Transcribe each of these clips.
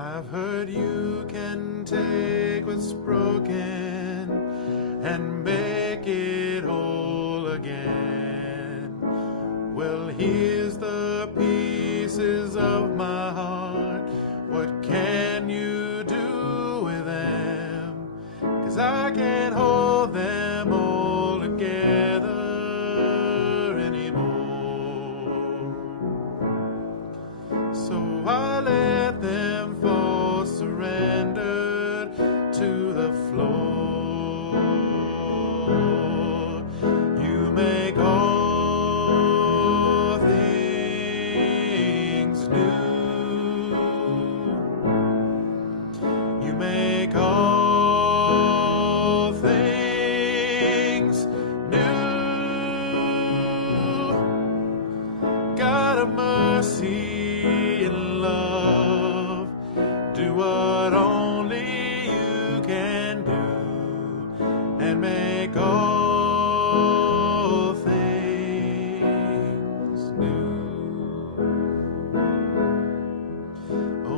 I've heard you can take what's broken and make it whole again. Well, here's the pieces of my heart. What can you do with them? 'Cause I can't hold them all together anymore. So I let them fall, surrendered to the floor. You make all things new. You make all things new. God of mercy and love, do what only you can do, and make all things new.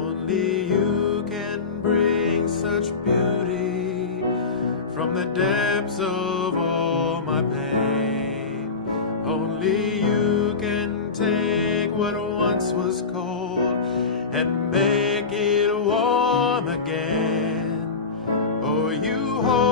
Only you can bring such beauty from the depths of all my pain. Only you can take what once was cold and make it warm again. Oh, you hold